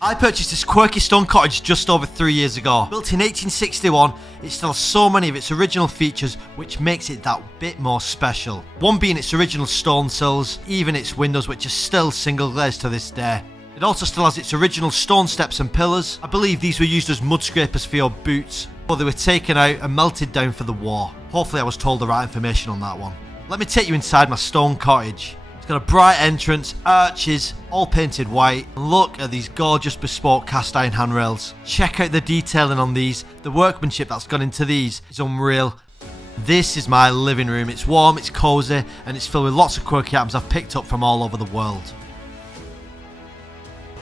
I purchased this quirky stone cottage just over 3 years ago. Built in 1861, it still has so many of its original features which makes it that bit more special. One being its original stone sills, even its windows which are still single glazed to this day. It also still has its original stone steps and pillars. I believe these were used as mud scrapers for your boots, but they were taken out and melted down for the war. Hopefully I was told the right information on that one. Let me take you inside my stone cottage. It's got a bright entrance, arches, all painted white, and look at these gorgeous bespoke cast iron handrails. Check out the detailing on these. The workmanship that's gone into these is unreal. This is my living room. It's warm, it's cozy, and it's filled with lots of quirky items I've picked up from all over the world.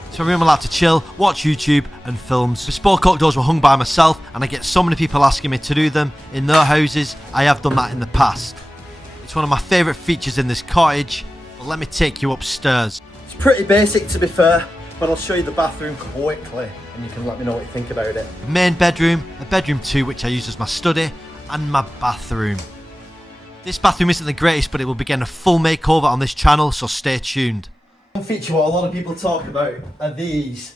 It's my room I like to chill, watch YouTube and films. Bespoke outdoors were hung by myself, and I get so many people asking me to do them in their houses. I have done that in the past. It's one of my favourite features in this cottage. But let me take you upstairs. It's pretty basic to be fair, but I'll show you the bathroom quickly and you can let me know what you think about it. Main bedroom, a bedroom 2 which I use as my study, and my bathroom. This bathroom isn't the greatest, but it will be getting a full makeover on this channel, so stay tuned. One feature what a lot of people talk about are these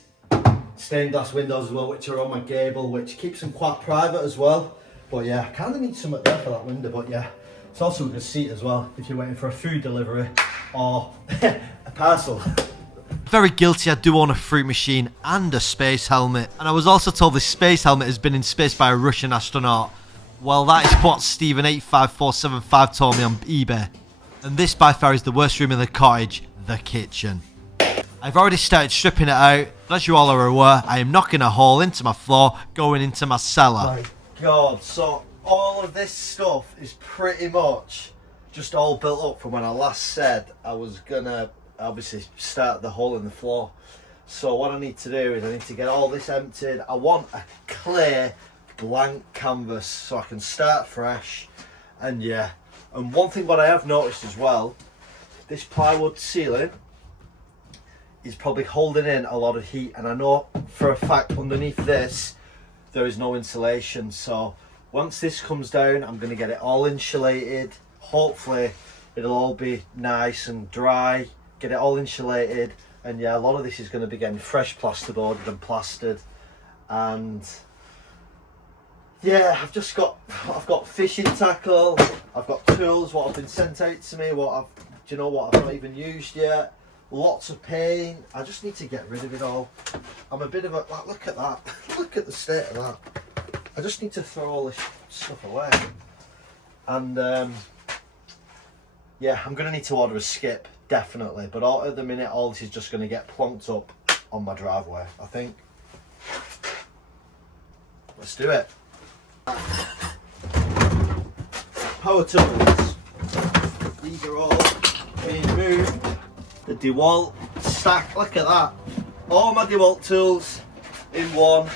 stained glass windows as well, which are on my gable, which keeps them quite private as well. But yeah, I kind of need something there for that window, but yeah. It's also a good seat as well if you're waiting for a food delivery or a parcel. Very guilty, I do own a fruit machine and a space helmet. And I was also told this space helmet has been in space by a Russian astronaut. Well, that is what Stephen85475 told me on eBay. And this by far is the worst room in the cottage, the kitchen. I've already started stripping it out, but as you all are aware, I am knocking a hole into my floor, going into my cellar. My God, so all of this stuff is pretty much just all built up from when I last said I was gonna obviously start the hole in the floor. So what I need to do is I need to get all this emptied. I want a clear blank canvas so I can start fresh. And yeah, and one thing what I have noticed as well, this plywood ceiling is probably holding in a lot of heat, and I know for a fact underneath this there is no insulation. So once this comes down, I'm going to get it all insulated. Hopefully it'll all be nice and dry, get it all insulated, and yeah, a lot of this is going to be getting fresh plasterboarded and plastered. And yeah, I've got fishing tackle, I've got tools what have been sent out to me, do you know what, I've not even used yet. Lots of paint. I just need to get rid of it all. I'm a bit of a, like, look at that. Look at the state of that. I just need to throw all this stuff away. And yeah, I'm going to need to order a skip, definitely. But at the minute, all this is just going to get plonked up on my driveway, I think. Let's do it. Power tools. These are all being moved. The DeWalt stack, look at that. All my DeWalt tools in one.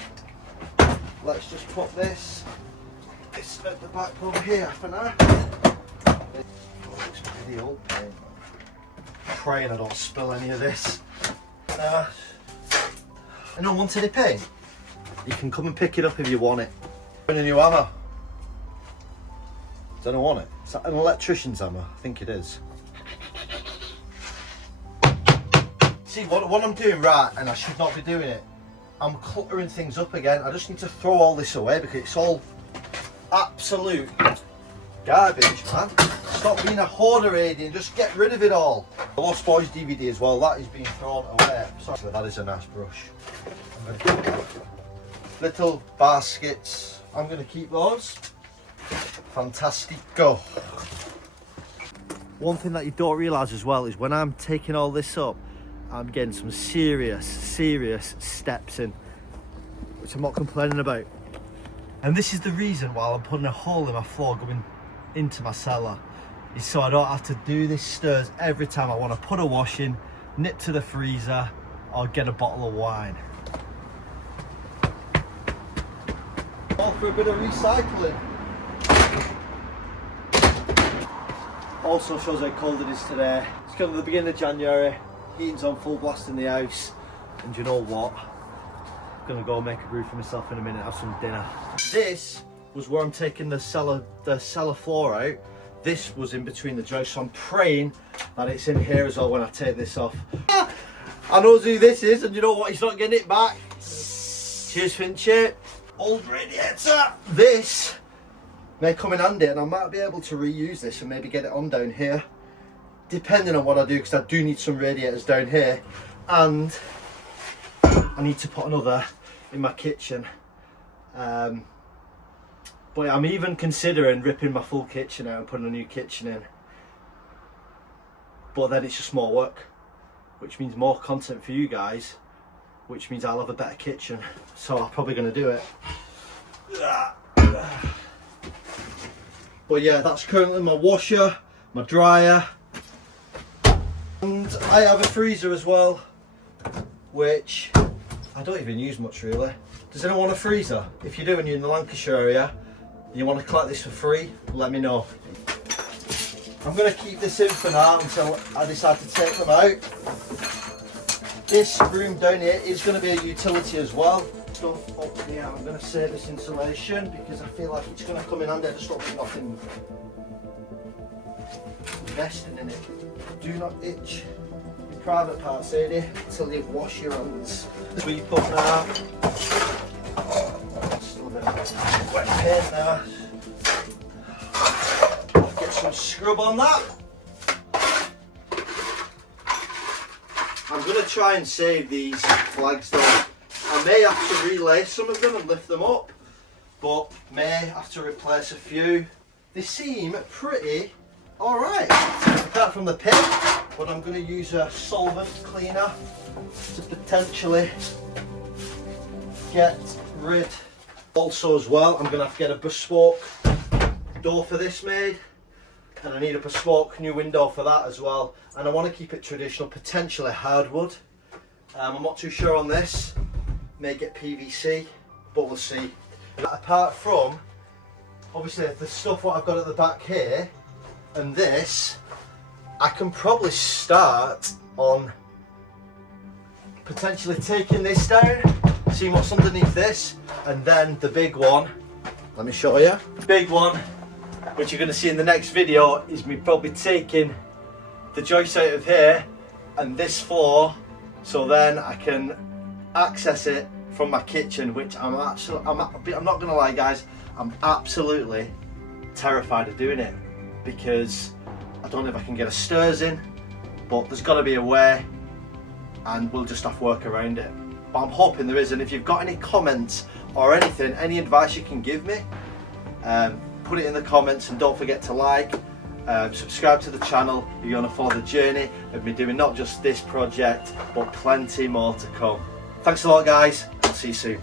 Let's just put this at the back over here for now. Oh, looks pretty old paint. Praying I don't spill any of this. Anyone want any paint? You can come and pick it up if you want it. And a new hammer. Don't know want it. Is that an electrician's hammer? I think it is. See, what I'm doing right, and I should not be doing it, I'm cluttering things up again. I just need to throw all this away because it's all absolute garbage, man. Stop being a hoarder, Aidy, and just get rid of it all. The Lost Boys DVD as well, that is being thrown away. Sorry, that is a nice brush. Little baskets, I'm going to keep those. Fantastic, go. One thing that you don't realise as well is when I'm taking all this up, I'm getting some serious steps in, which I'm not complaining about. And this is the reason why I'm putting a hole in my floor going into my cellar, is so I don't have to do this stairs every time I want to put a wash in, nip to the freezer, or get a bottle of wine. All for a bit of recycling. Also shows how cold it is today. It's kind of the beginning of January. Heating's on full blast in the house, and you know what? I'm gonna go make a brew for myself in a minute, have some dinner. This was where I'm taking the cellar floor out. This was in between the joists, so I'm praying that it's in here as well when I take this off. I know who this is, and you know what? He's not getting it back. Cheers, Finchy. Old radiator. This may come in handy, and I might be able to reuse this and maybe get it on down here, depending on what I do, because I do need some radiators down here, and I need to put another in my kitchen. But I'm even considering ripping my full kitchen out and putting a new kitchen in. But then it's just more work, which means more content for you guys, which means I'll have a better kitchen. So I'm probably going to do it. But yeah, that's currently my washer, my dryer, and I have a freezer as well, which I don't even use much really. Does anyone want a freezer? If you do and you're in the Lancashire area and you want to collect this for free, let me know. I'm going to keep this in for now until I decide to take them out. This room down here is going to be a utility as well. Stuff up here, I'm going to save this insulation because I feel like it's going to come in handy. I just don't think nothing investing in it. Do not itch your private parts, Sadie, until you wash your hands. Sweep up now. Still a bit of wet paint there. Get some scrub on that. I'm going to try and save these flags though. I may have to relay some of them and lift them up, but may have to replace a few. They seem pretty alright, apart from the pin, but I'm going to use a solvent cleaner to potentially get rid. Also as well, I'm going to have to get a bespoke door for this made, and I need a bespoke new window for that as well, and I want to keep it traditional, potentially hardwood. I'm not too sure on this. May get PVC, but we'll see. Apart from, obviously, the stuff what I've got at the back here, and this, I can probably start on potentially taking this down, seeing what's underneath this, and then the big one, let me show you. Big one, which you're going to see in the next video, is me probably taking the joist out of here and this floor, so then I can access it from my kitchen, which I'm not gonna lie guys, I'm absolutely terrified of doing it because I don't know if I can get a stairs in, but there's got to be a way and we'll just have to work around it. But I'm hoping there is, and if you've got any comments or anything, any advice you can give me, put it in the comments, and don't forget to like, subscribe to the channel if you want to follow the journey of me doing not just this project but plenty more to come. Thanks a lot guys, I'll see you soon.